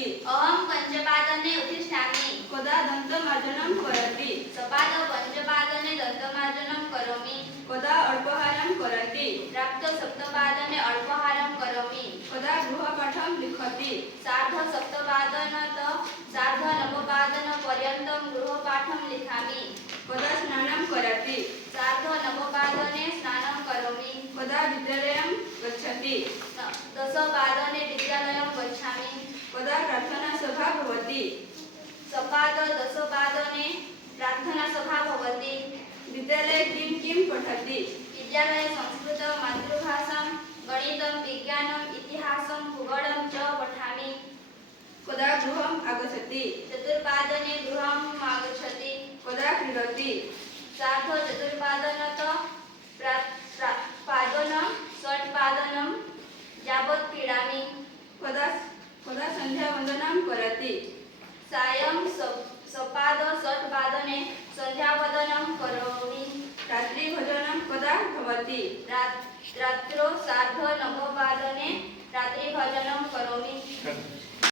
लिखति। अहं पञ्चवादने उत्तिष्ठामि। कदा दन्तमार्जनं करति। सपाद पञ्चवादने दन्तमार्जनं करोमि। कदा अल्पाहारं करति। प्राप्त सप्तवादने अल्पाहारं करोमि। कदा गृहपाठं लिखति। सार्ध सप्तवादनतः सार्धनववादनपर्यन्तं गृहपाठं लिखामि। कदा स्नानं करति। सार्धनववादने स्नानं करोमि। कदा विद्यालयं गच्छति। दशवादने विद्यालयं गच्छामि। कदा प्रार्थना सभा भवति। सपाद दशवादने प्रार्थना सभा भवति। विद्यालये किं पठति। विद्यालये संस्कृत मातृभाषां गणितं विज्ञानम् इतिहासं भूगोलं च पठामि। कदा गृहम् आगच्छति। चतुर्वादने गृहम् आगच्छति। कदा क्रीडति। सार्धचतुर्वादनतः पादनं षट्वादनं यावत् क्रीडामि। कदा सन्ध्यावन्दनं करति। सायं सपाद षट्वादने सन्ध्यावन्दनं करोमि। रात्रिभोजनं कदा भवति। रात्रौ सार्ध